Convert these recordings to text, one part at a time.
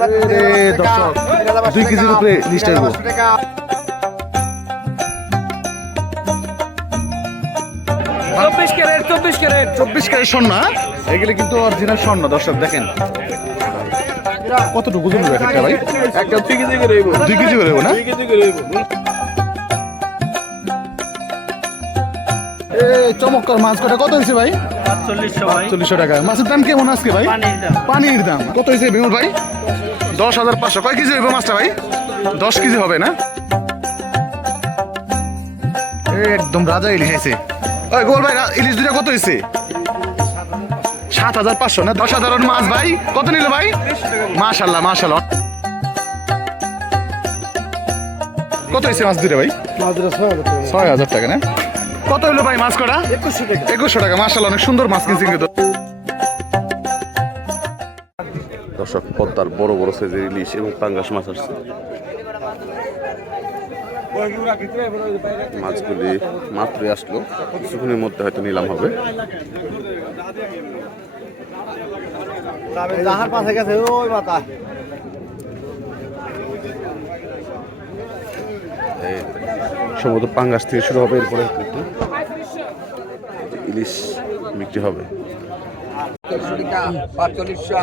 দর্শক দুই কেজির উপরে লিস্ট চব্বিশ ক্যারেট চব্বিশ ক্যারেট। চব্বিশ ক্যারেট স্বর্ণ হ্যাঁ? এগুলি কিন্তু অরিজিনাল স্বর্ণ দর্শক দেখেন। কতটুকু ওজন একটা ভাই? একটা দুই কেজি করে দুই কেজি করে না? দুই কেজি করে এ চমৎকার মাছ। কটা কত হয়েছে ভাই? চল্লিশশো চল্লিশশো টাকা। মাছের দাম কেমন আজকে ভাই? পানির দাম। পানির দাম। কত হয়েছে বিমল ভাই? দশ হাজার পাঁচশো। কয় কেজি হইব মাছটা ভাই? দশ কেজি হবে না? একদম রাজা ইলিশ আছে ওই গোল ভাই ইলিশ দুটা কত হয়েছে সাত হাজার পাঁচশো না দশ হাজার মাছ ভাই? কত নিল ভাই? মাশাল্লাহ মাশাল্লাহ কত হয়েছে মাছ দুটা ভাই? ছয় হাজার টাকা না? কত হলো ভাই মাছ কটা? একুশশো টাকা। মাশাল্লাহ অনেক সুন্দর মাছ কিনছি কিন্তু। দর্শক পদ্মার বড় বড় সাইজের ইলিশ এবং পাঙ্গাস মাছ আসছে। মাছগুলি মাত্রই আসলো কিছুক্ষণের মধ্যে হয়তো নিলাম হবে। যাহার পাশে গেছে ওই মাথা। সম্ভবত পাঙ্গাস থেকে শুরু হবে এরপরে ইলিশ বিক্রি হবে। পাঁচচল্লিশশো। পাঁচচল্লিশশো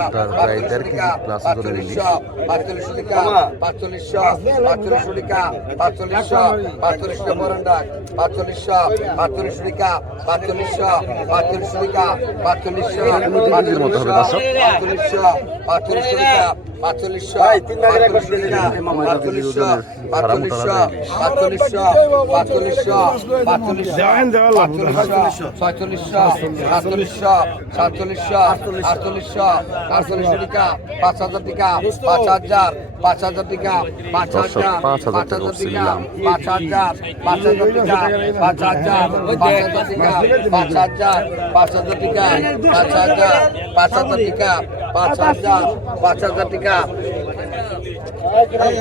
টাকা পাঁচচল্লিশশো পাঁচচল্লিশশো টাকা পাঁচচল্লিশশো পাঁচচল্লিশশো বরন্ডার পাঁচচল্লিশশো পাঁচচল্লিশশো টাকা পাঁচচল্লিশশো পাঁচচল্লিশশো টাকা পাঁচচল্লিশশো। পাঁচচল্লিশশো পাঁচচল্লিশশো টাকা পাঁচচল্লিশশো পাঁচচল্লিশশো টাকা পাঁচচল্লিশশো পাঁচচল্লিশশো পাঁচচল্লিশশো পাঁচচল্লিশশো পাঁচচল্লিশশো পাঁচচল্লিশশো ছয়চল্লিশশো সাতচল্লিশশো সাতচল্লিশশো আটচল্লিশশো আটচল্লিশশো টাকা পাঁচ হাজার টাকা পাঁচ হাজার পাঁচ হাজার টাকা পাঁচ হাজার পাঁচ হাজার টাকা টাকা পাঁচ হাজার পাঁচ হাজার টাকা পাঁচ হাজার পাঁচ হাজার পাঁচ হাজার টাকা পাঁচ হাজার পাঁচ হাজার টাকা পাঁচ হাজার পাঁচ হাজার টাকা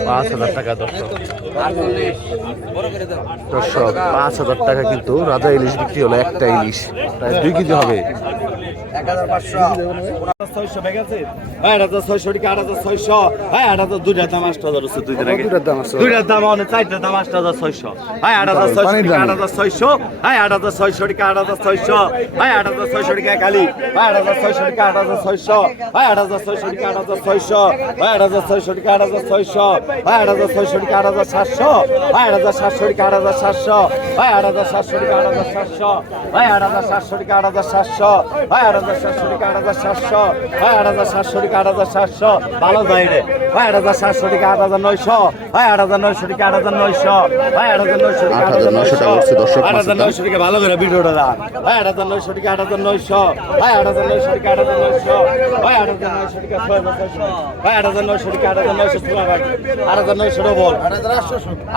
পাঁচ হাজার টাকা দর্শক পাঁচ হাজার টাকা কিন্তু রাজা ইলিশ বিক্রি হলো একটা ইলিশ প্রায় দুই কেজি হবে এক হাজার পাঁচশো ছয়শো আছে হ্যাঁ এটা তো ছয়শো টাকা আট হাজার ছয়শো হ্যাঁ এটা তো দুইটার দাম আট হাজার হচ্ছে দুই দিন আগে দুইটার দাম অনেক চারটার দাম আট হাজার ছয়শো হ্যাঁ আট হাজার ছয়শো টাকা দাম। আট হাজার ছয়শো হ্যাঁ আট হাজার ছয়শো টাকা আট হাজার ছয়শো হ্যাঁ আট হাজার ছয়শো টাকা খালি হ্যাঁ আট হাজার ছয়শো টাকা আট হাজার ছয়শো হ্যাঁ আট হাজার ছয়শো টাকা আট হাজার ছয়শো হ্যাঁ আট হাজার ছয়শো টাকা আট হাজার ছয়শো হ্যাঁ আট হাজার ছয়শো টাকা আট হাজার সাতশো হ্যাঁ আট হাজার সাতশো টাকা আট হাজার সাতশো হ্যাঁ আট হাজার সাতশো টাকা আট হাজার সাতশো হ্যাঁ আট হাজার সাতশো টাকা আট হাজার সাতশো হ্যাঁ আট হাজার সাতশো টাকা আট হাজার সাতশো হ্যাঁ আট হাজার সাতশো টাকা আট হাজার সাতশো ভালো বাইরে হ্যাঁ আট হাজার সাতশো টাকা আট হাজার নয়শো হ্যাঁ আট হাজার নয়শো টাকা আট হাজার নয়শো হ্যাঁ আট হাজার নয়শো টাকা আট হাজার 8,900 টাকা আট হাজার নয়শো টাকা ভালো করে ভিডিওটা দাও হ্যাঁ আট হাজার নয়শো টাকা আট হাজার নয়শো হ্যাঁ আট হাজার নয়শো টাকা আট হাজার নয়শো হ্যাঁ আট হাজার নয়শো টাকা ছয় হাজার হ্যাঁ আট হাজার নয়শো টাকা আট হাজার নয়শো বাকি আট হাজার নয়শো ডবল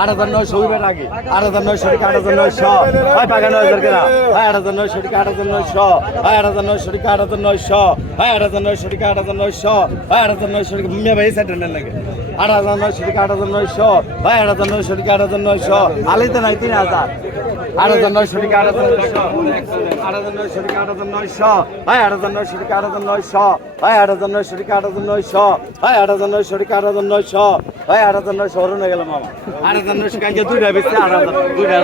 আট হাজার নয়শো উইবের আগে আট হাজার নয়শো টাকা আট হাজার নয়শো হয় পাকা নয় হাজার কেনা হ্যাঁ আট হাজার নয়শো টাকা আট হাজার নয়শো হ্যাঁ আট হাজার নয়শো টাকা আট হাজার নয়শো। হ্যাঁ আট হাজার নয়শো টাকা, আট হাজার নয়শো। হ্যাঁ আট হাজার নয়শো টাকা। মিয়া ভাই সেটেল লাগে। আট হাজার নয়শো টাকা, আট হাজার নয়শো। হ্যাঁ আট হাজার নয়শো টাকা, আট হাজার নয়শো। আলিতে নাই তিন হাজার। আট হাজার নয়শো টাকা আট হাজার আট হাজার নয়শো টাকা আট হাজার নয়শো হ্যাঁ আট হাজার নয়শো টাকা আট হাজার নয়শো হ্যাঁ আট হাজার নয়শো টাকা আট হাজার নয়শো হ্যাঁ আট হাজার নয়শো টাকা আট হাজার নয়শো হ্যাঁ আট হাজার নয়শো হরণে গেলাম মামা আট হাজার নয়শো টাকা দুইটা বেশি আট হাজার দুইটা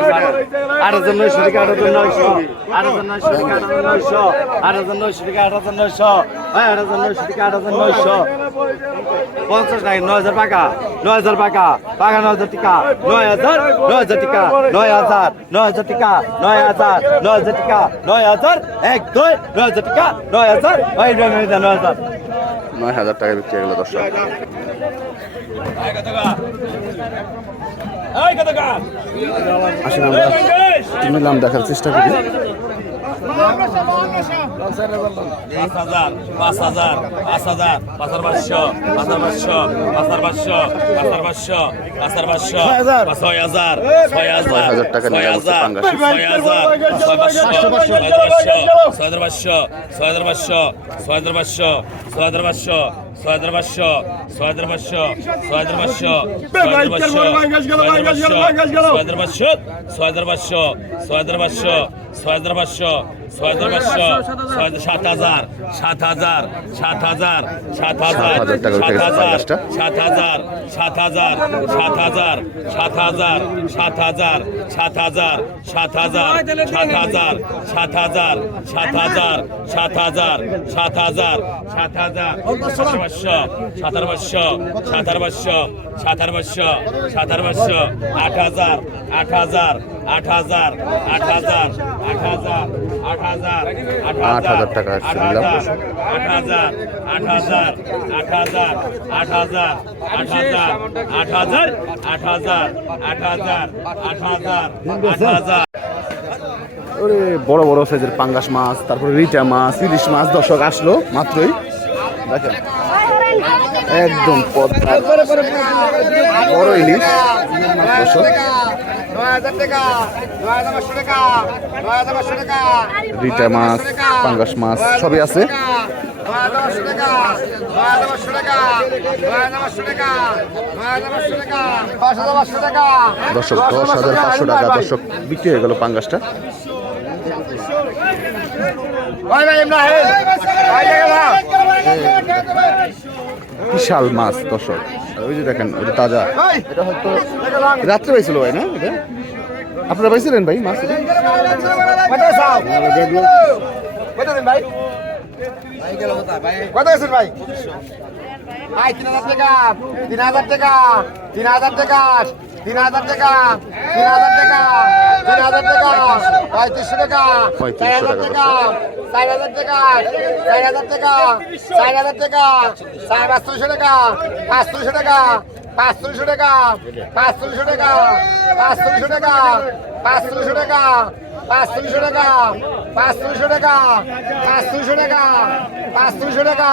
আট হাজার নয়শো টাকা আট হাজার নয়শো আট হাজার নয়শো টাকা আট হাজার নয়শো আট হাজার নয়শো টাকা আট হাজার নয়শো হ্যাঁ আট হাজার নয় হাজার টাকা নয় হাজার নয় হাজার টাকা নয় হাজার নয় হাজার টাকা নয় হাজার নয় হাজার টাকা নয় হাজার এক দুই নয় হাজার টাকা নয় হাজার ওই নয় হাজার নয় হাজার। নয় হাজার টাকা বিক্রি হয়ে গেল দর্শক। আসলে আমরা নিলাম দেখার চেষ্টা করি। পাঁচ হাজার পাঁচ হাজার পাঁচ হাজার পাঁচার পাঁচশো পাঁচার পাঁচশো পাঁচার পাঁচশো পাঁচার পাঁচশো পাঁচার পাঁচশো ছয় হাজার ছয় হাজার ছয় হাজার। ছয় হাজার ছয় পাঁচশো ছয় হাজার পাঁচশো ছয় হাজার পাঁচশো ছয় হাজার পাঁচশো ছয় হাজার পাঁচশো ছয় হাজার পাঁচশো ছয় হাজার পাঁচশো ছয় হাজার পাঁচশো ছয় হাজার পাঁচশো ছয় হাজার পাঁচশো ছয় হাজার পাঁচশো ছয় হাজার পাঁচশো ছয় হাজার পাঁচশো ছয় হাজার পাঁচশো ছয় হাজার পাঁচশো ছয় হাজার পাঁচশো ছয় হাজার সাত হাজার সাত হাজার সাত হাজার সাত হাজার হাজার। সাত হাজার সাত হাজার সাত হাজার সাত হাজার সাত হাজার সাত হাজার সাত হাজার সাত হাজার সাত হাজার সাত হাজার সাত হাজার সাত হাজার সাত হাজার পাঁচশো সাতার পাঁচশো সাতার পাঁচশো সাতার পাঁচশো সাতার পাঁচশো আট হাজার আট আট হাজার আট হাজার আট হাজার আট হাজার আট হাজার টাকা আট আসছে নিলাম। হাজার আট হাজার আট হাজার আট হাজার আট হাজার আট হাজার আট হাজার আট হাজার আট হাজার আট হাজার আট হাজার ওরে বড় বড় সাইজের পাঙ্গাস মাছ তারপরে রিটা মাছ ইলিশ মাছ দর্শক আসলো মাত্রই দেখেন একদম পদ্মার বড় ইলিশ দর্শক রিটা মাছ পাঙ্গাস মাছ সবই আছে দর্শক দশ হাজার পাঁচশো টাকা দর্শক বিক্রি হয়ে গেল পাঙ্গাসটা বিশাল মাছ, দর্শক। ওই যে দেখেন, ওই তাজা। এটা হয়তো রাত্রে পাইছিল ভাই, না? আপনারা পাইছিলেন ভাই মাছ ভাই? আছেন ভাই? ভাই তিন হাজার টাকা তিন হাজার টাকা তিন হাজার টাকা তিন হাজার টাকা তিন হাজার টাকা তিন হাজার টাকা পঁয়ত্রিশশো টাকা চার হাজার টাকা চার হাজার টাকা চার হাজার টাকা চার হাজার টাকা সাড়ে পাঁচশো টাকা পাঁচশো টাকা পাঁচশো টাকা পাঁচশো টাকা পাঁচশো টাকা পাঁচশো টাকা পাঁচশো টাকা পাঁচশো টাকা পাঁচশো টাকা পাঁচশো টাকা পাঁচশো টাকা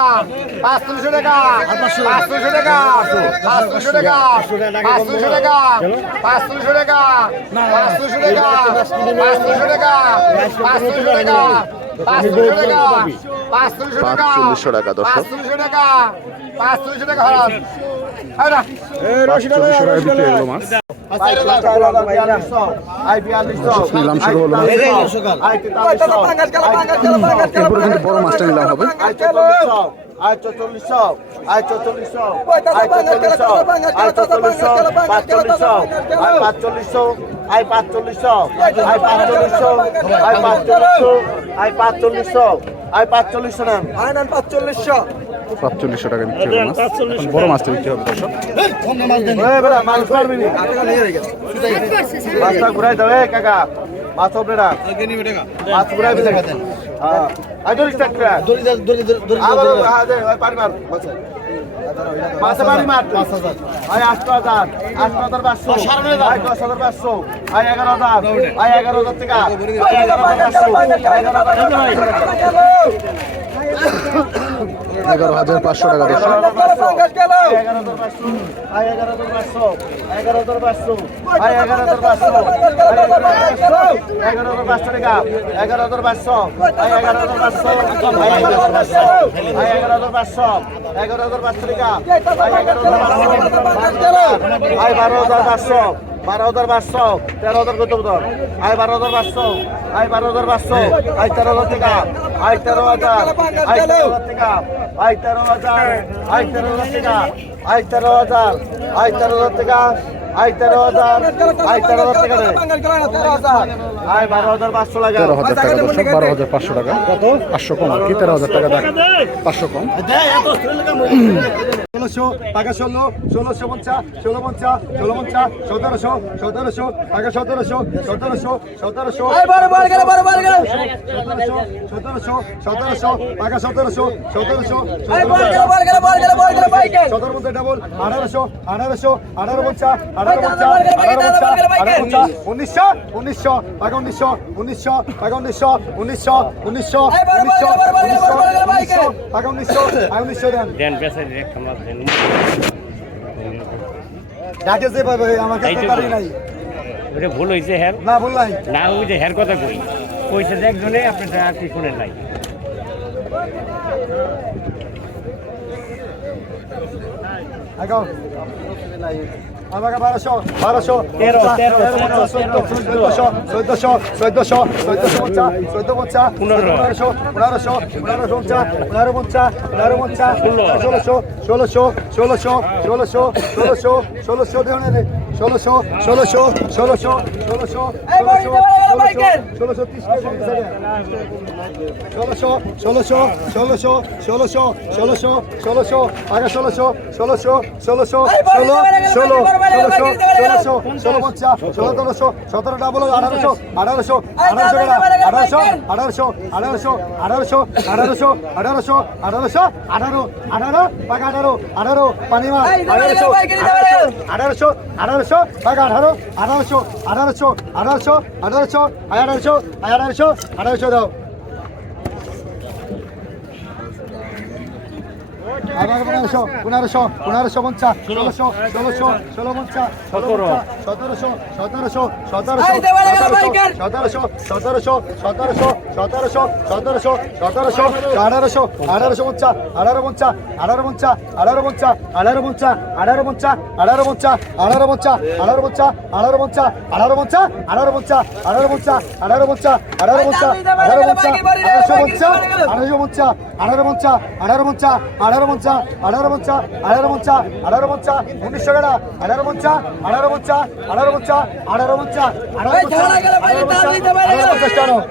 পাঁচশো টাকা পাঁচশো টাকা পাঁচশো টাকা পাঁচশো টাকা পাঁচশো টাকা পাঁচশো টাকা পাঁচশো টাকা পাঁচশো টাকা পাঁচশো টাকা দর্শক পাঁচশো টাকা পাঁচশো টাকা নিলাম শুরু হলো এরপরে কিন্তু বড় মাছটা নিলাম হবে আয় চল্লিশ আয় চল্লিশ আয় চল্লিশ আয়। চল্লিশ পাঁচচল্লিশ আয় পাঁচচল্লিশ আয় পাঁচচল্লিশ আয় পাঁচচল্লিশ আয় পাঁচচল্লিশ আয় পাঁচচল্লিশ আয় পাঁচচল্লিশ নাম আয় নাম পাঁচচল্লিশ পাঁচচল্লিশশো টাকা বিক্রি হলো মাছ। এখন বড় মাছটা বিক্রি হবে দর্শক। মাছটা ঘুরাই দাও কাকা। মাছ ওপরেরা মাছ ঘুরাই দিলে হ্যাঁ। দে ওই মার। মাছে পারি মার আট হাজার। আট হাজার পাঁচশো। দশ হাজার পাঁচশো। এগারো হাজার। আই এগারো হাজার টাকা। আই এগারো হাজার পাঁচশো। এগারো হাজার এগারো হাজার পাঁচশো টাকা দর্শক এগারো হাজার পাঁচশো। বারো হাজার পাঁচশো তেরো হাজার কত বোধ আই বারো হাজার পাঁচশো আই বারো হাজার পাঁচশো আই তেরো হাজার টাকা আই তেরো হাজার আই তেরো হাজার টাকা আই তেরো হাজার আই তেরো হাজার টাকা আই তেরো হাজার আই তেরো হাজার টাকা আই তেরো হাজার আই তেরো হাজার টাকা বারো হাজার তেরো হাজার পাঁচশো টাকা কত? পাঁচশো কম কি তেরো হাজার টাকা পাঁচশো কম। ষোলোশো টাকা ষোলো ষোলোশো পঞ্চাশ ষোলো পঞ্চাশ ষোলো পঞ্চাশ সতেরোশো সতেরোশো টাকা সতেরোশো সতেরোশো সতেরোশো সতেরোশো সতেরোশো টাকা সতেরোশো সতেরোশো সতেরো মধ্যে ডাবল আঠারোশো আঠারোশো আঠারো পঞ্চাশ আঠারো পঞ্চাশ আঠারো পঞ্চাশ আঠারো পঞ্চাশ উনিশশো উনিশশো টাকা উনিশশো উনিশশো টাকা উনিশশো উনিশশো উনিশশো উনিশশো উনিশশো উনিশশো টাকা উনিশশো উনিশশো দেন। ডাকে যে পাবে আমার কাছে পারি নাই। ওটা ভুল হয়েছে হ্যার না বললাই না ওই যে হ্যার কথা কই। কইছে যে একজনে আপনার আর কি শুনেন নাই। আগাও। বারোশো বারোশো তেরো, তেরো, চোদ্দশো চোদ্দশো চোদ্দশো চোদ্দশো পঞ্চা চোদ্দ পঞ্চা পনেরো। পনেরোশো পনেরোশো পনেরো পঞ্চা পনেরো পঞ্চা পনেরো পঞ্চা ষোলোশো ষোলোশো ষোলোশো ষোলোশো ষোলোশো ষোলোশো ষোলোশো ষোলোশো ষোলোশো ষোলোশো ষোলোশো ষোলোশো ষোলোশো ষোলোশো ষোলোশো ষোলোশো ষোলোশো ষোলোশো আগে ষোলোশো ষোলোশো ষোলোশো ষোলো ষোলো ষোলোশো ষোলোশো ষোলো পঞ্চা ষোলো সতেরোশো সতেরো ডাবল আঠারোশো আঠারোশো আঠারোশো আঠারোশো আঠারোশো আঠারোশো আঠারোশো আঠারোশো আঠারোশো আঠারোশো আঠারো আঠারো পাকা আঠারো আঠারো পানিমা আঠারোশো আঠারোশো আঠারোশো পাকা আঠারো আঠারোশো আঠারোশো আঠারোশো আঠারোশো আঠারোশো আঠারোশো আঠারোশো দাও। আবার পনেরোশো পনেরোশো পনেরোশো পঞ্চাশ ষোলোশো ষোলোশো ষোলো পঞ্চাশ ষোলো সতেরোশো সতেরোশো সতেরোশো সতেরোশো সতেরোশো সতেরোশো সতেরোশো সতেরোশো আঠারোশো আঠারোশো পঞ্চাশ আঠারো পঞ্চাশ আঠারো পঞ্চাশ আঠারো পঞ্চাশ আঠারো পঞ্চাশ আঠারো পঞ্চাশ আঠারো পঞ্চাশ আঠারো পঞ্চাশ আঠারো পঞ্চাশ আঠারো পঞ্চাশ আঠারো পঞ্চাশ আঠারো மொச்சா அடார மொச்சா அடார மொச்சா அடார மொச்சா உன்னிஷ கடா அடார மொச்சா அடார மொச்சா அடார மொச்சா அடார மொச்சா அடார மொச்சா அடார மொச்சா அடார மொச்சா ஸ்டார்ட் ஆகும்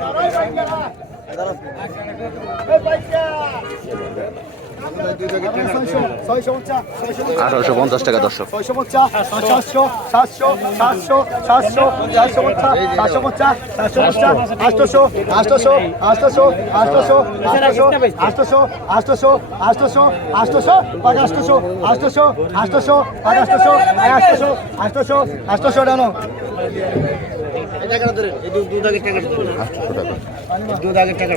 আঠারোশো পঞ্চাশ টাকা দর্শক দুধ আগের টাকা দুধ আগের টাকা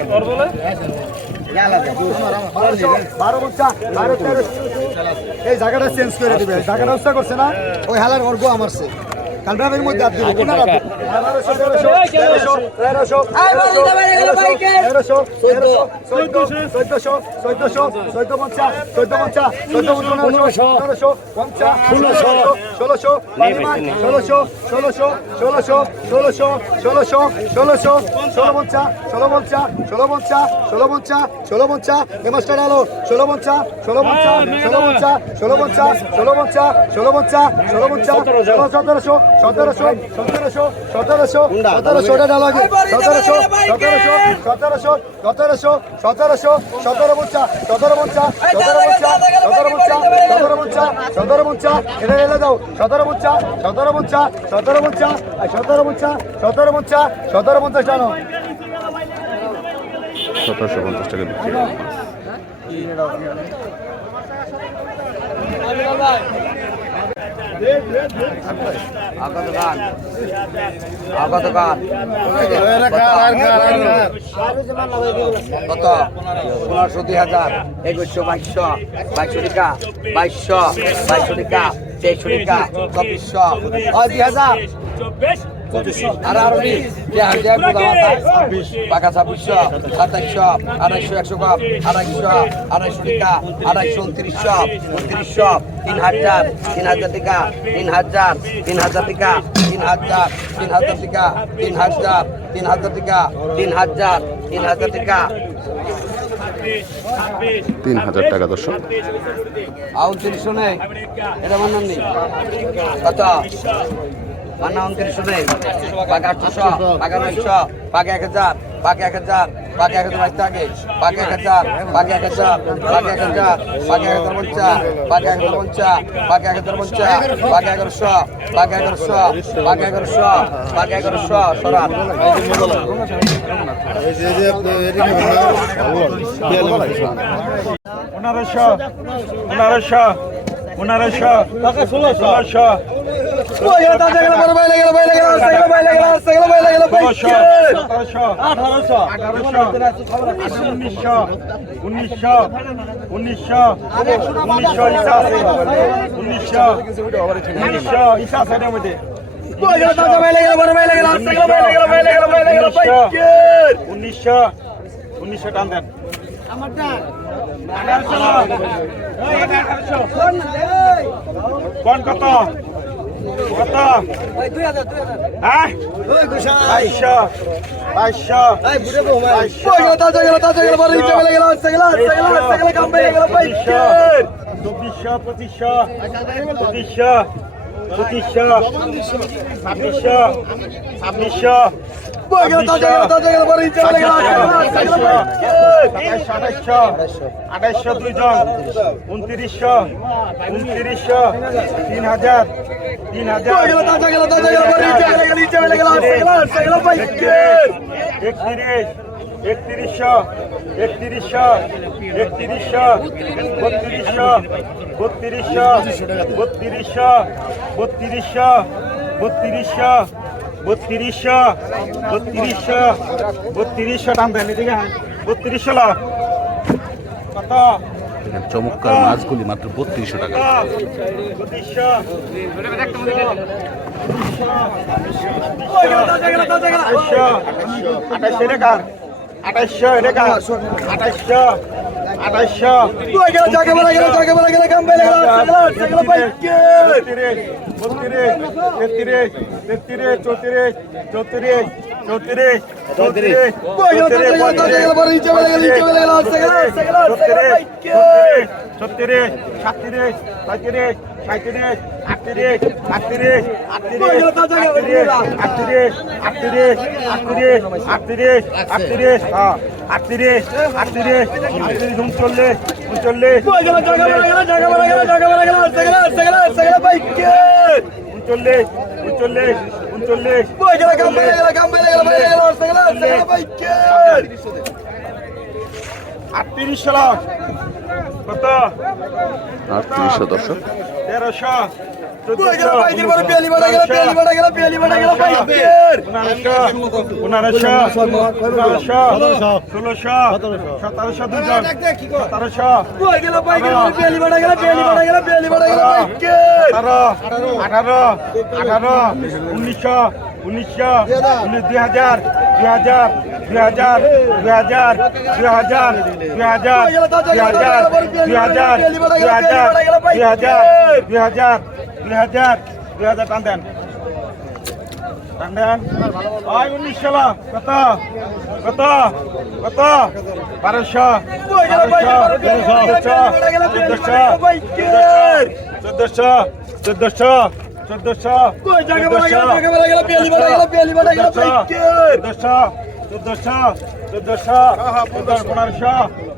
এই জায়গাটা চেঞ্জ করে দিবে। জায়গাটা করছে না? ওই হেলার ঘর গোয়া মারছে কালভাবের মধ্যে আর দিব না রাখব ষোলো পঞ্চা ষোলো পঞ্চা ষোলো পঞ্চা ষোলো সতেরোশো। সতেরোশো সতেরোশো সতেরোশো সতেরোশো ওটা ডালো আগে সতেরোশো সতেরোশো সতেরোশো সতেরোশো সতেরোশো সতেরো পঞ্চাশ সতেরো পঞ্চাশ সতেরো পঞ্চাশ সতেরো পঞ্চাশ সতেরো পঞ্চাশ সতেরো পঞ্চাশ এটা এলে দাও। সতেরো পঞ্চাশ সতেরো পঞ্চাশ সতেরো পঞ্চাশ আর সতেরো পঞ্চাশ সতেরো পঞ্চাশ সতেরো পঞ্চাশ টানো সতেরোশো পঞ্চাশ টাকা বিক্রি। আগত গান। আগত গান। কত? পনেরোশো দুই হাজার। একুশশো, বাইশশো বাইশশো টিকা বাইশশো বাইশশো টিকা তেইশশো টিকা চব্বিশশো দুই হাজার। আর আরও বিশ যে হাজার পাকা ছাব্বিশশো সাতাইশশো আড়াইশো একশো কম আড়াইশো আড়াইশো টাকা আড়াইশো উনত্রিশশো উনত্রিশশো তিন হাজার তিন হাজার টাকা তিন হাজার তিন হাজার টাকা তিন হাজার তিন হাজার টাকা তিন হাজার তিন হাজার টাকা তিন হাজার তিন হাজার টাকা। তিন হাজার টাকা দর্শক। আর উনত্রিশশো নেই এটা মান্নান নেই। কত? মান্না উনত্রিশশো নেই পাকা আটশোশো পাকা নয়শো পাকা এক হাজার পাকা এক হাজার পাকা এক হাজার বাইশ আগে পাকা এক হাজার পাকা এক হাজার পাকা এক হাজার পাকা এক হাজার পঞ্চা পাকা এক হাজার পঞ্চা পাকা এক হাজার পঞ্চা পাকা এগারোশো পাকা এগারোশো পাকা এগারোশো পাকা এগারোশো, সরান। পনেরোশো পনেরোশো পনেরোশো ষোলোশো উনিশশো উনিশশো টান দেন আমারটা কোন কত? কত হ্যাঁ বাইশশো বাইশশো চব্বিশশো পঁচিশশো পঁচিশশো পঁচিশশো ছাব্বিশশো ছাব্বিশশো আঠাইশশো দুইজন উনত্রিশশো উনত্রিশশো তিন হাজার তিন হাজার একত্রিশ একত্রিশশো একত্রিশশো একত্রিশশো বত্রিশশো বত্রিশশো বত্রিশশো বত্রিশশো বত্রিশশো বত্রিশশো বত্রিশশো বত্রিশশো দাম দেন এদিকে বত্রিশশো লাখ কত চমৎকার মাছগুলি মাত্র বত্রিশশো টাকা বত্রিশশো আঠাইশশো আঠাশশো। জায়গা বেলা গেল জায়গা বেলা গেলে কাম বেলা গেল তেত্রিশ বত্রিশ তেত্রিশ চৌত্রিশ চৌত্রিশ চৌত্রিশ চৌত্রিশ ছত্রিশ সাতত্রিশ পঁয়ত্রিশ সাঁত্রিশ আটত্রিশ আটত্রিশ আটত্রিশ আটত্রিশ আটত্রিশ আটত্রিশ আটত্রিশ আটত্রিশ হ্যাঁ আটত্রিশ আটত্রিশ আটত্রিশ উনচল্লিশ উনচল্লিশ উনচল্লিশ উনচল্লিশ উনচল্লিশ। আটত্রিশ সাল কত? আটত্রিশশো দর্শক। তেরোশো। আঠারো আঠারো উনিশশো উনিশশো উনিশ দুই হাজার দুই হাজার দুই হাজার দুই হাজার দুই হাজার দুই হাজার দুই হাজার দুই হাজার দুই হাজার দুই হাজার দুই হাজার দুই হাজার দুই হাজার টান দেন। টান দেন। ওই উনিশ সাল কত? কত? কত? বারোশো। বারোশো চোদ্দশো চোদ্দশো চোদ্দশো চোদ্দশো চোদ্দশো চোদ্দশো চোদ্দশো পনেরোশো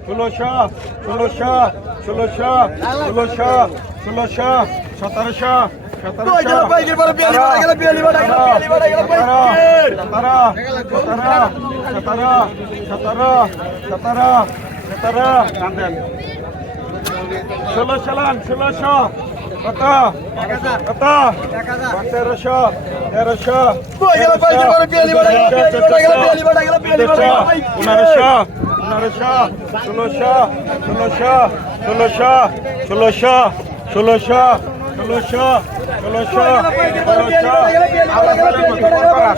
ষোলোশো ষোলোশো ষোলোশো ষোলোশো ষোলোশো সতেরোশো ষোলো সালান ষোলোশো কত? কত? তেরোশো তেরোশো পনেরোশো পনেরোশো ষোলোশো ষোলোশো ষোলোশো ষোলোশো ষোলোশো ষোলোশো ষোলোশো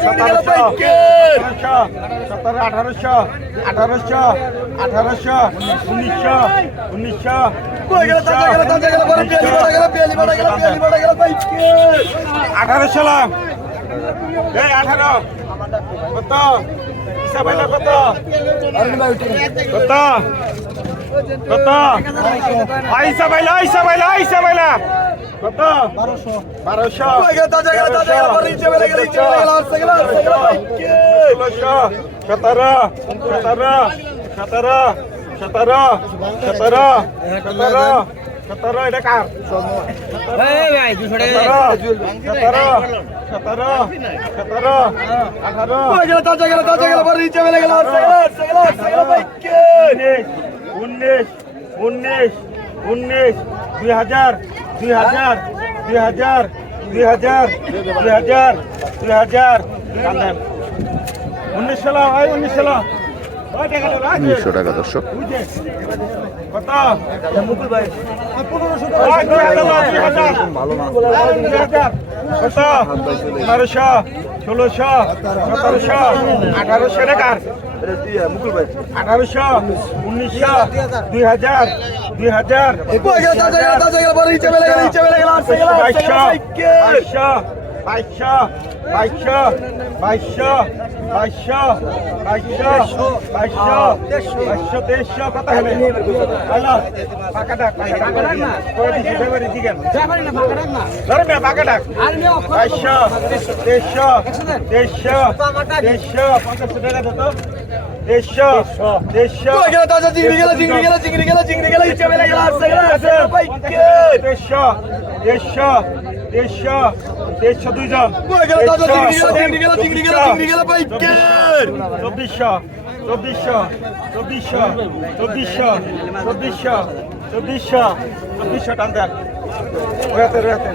সতেরোশো সতেরো আঠারোশো আঠারোশো আঠারোশো উনিশশো উনিশশো আঠারোশো লাখ। এই আঠারো। কত? হিসাব হইল কত? কত? কত? আইসা বাইলা আইসা বাইলা আইসা বাইলা কত 1200 1200 ওই গেতা জায়গা তা জায়গা পর নিচে বেলে গেলে নিচে বেলে গেলে আর সেগলা আর সেগলা ভাই কে 1600 কতারা কতারা 2000 দুই হাজার দুই হাজার দুই হাজার দুই হাজার দুই হাজার। উনিশশো ভাই উনিশশো উনিশশো টাকা দর্শক। ভালো ষোলোশো সতেরোশো আঠারোশো টাকার আঠারোশো উনিশশো দুই হাজার দুই হাজার বাইশশো বাইশশো বাইশশো বাইশশো বাইশশো বাইশশো বাইশশো বাইশশো তেইশশো কত হবে হ্যালো পাকা ডাক পাকা ডাক। বাইশশো তেইশশো তেইশশো তেইশশো পঞ্চাশ টাকা দে তো। তেইশশো তেইশশো গেল তাজা চিংড়ি গেল চিংড়ি গেল চিংড়ি গেল চিংড়ি গেল নিচে বেলে গেল আটশো গেল আটশো গেল দেড়শো দেড়শো দুইজন। চব্বিশশো চব্বিশশো চব্বিশশো চব্বিশশো চব্বিশশো চব্বিশশো চব্বিশশো টান দেন। ওয়াতে ওয়াতে।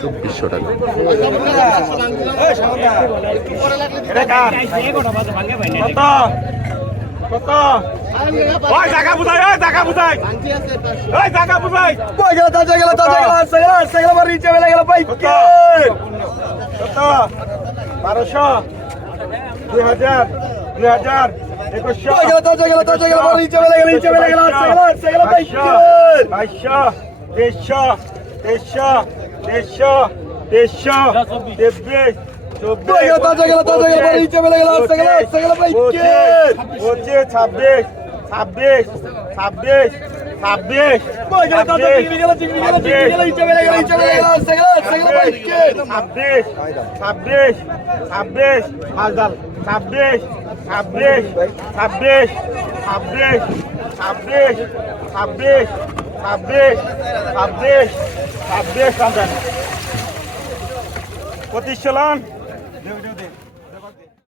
চব্বিশশো টাকা। এটা কার? কত ওই টাকা বুঝাই ওই টাকা বুঝাই ওই টাকা বুঝাই কই গেল তাজা গেল তাজা গেল সেগলা সেগলা মারি নিচে বেলা গেল ভাই কত কত 1200 2000 2000 2100 কই গেল তাজা গেল তাজা গেল মারি নিচে বেলা গেল নিচে বেলা গেল সেগলা সেগলা ভাই 2200 2300 2300 2300 2300 2300 তাজা গেল তাজা গেল বড় নিচে বেলে গেল আটশো গেল আটশো গেল বাইকে পঁচিশ ছাব্বিশ ছাব্বিশ ছাব্বিশ ছাব্বিশ গেল তাজা চিংড়ি গেল চিংড়ি গেল চিংড়ি গেল নিচে বেলে গেল নিচে বেলে গেল আটশো গেল আটশো গেল বাইকে ছাব্বিশ ছাব্বিশ ছাব্বিশ হালদাল ছাব্বিশ ছাব্বিশ ছাব্বিশ ছাব্বিশ ছাব্বিশ ছাব্বিশ ছাব্বিশ ছাব্বিশ ছাব্বিশ পঁচিশ চলান deu, deu, deu.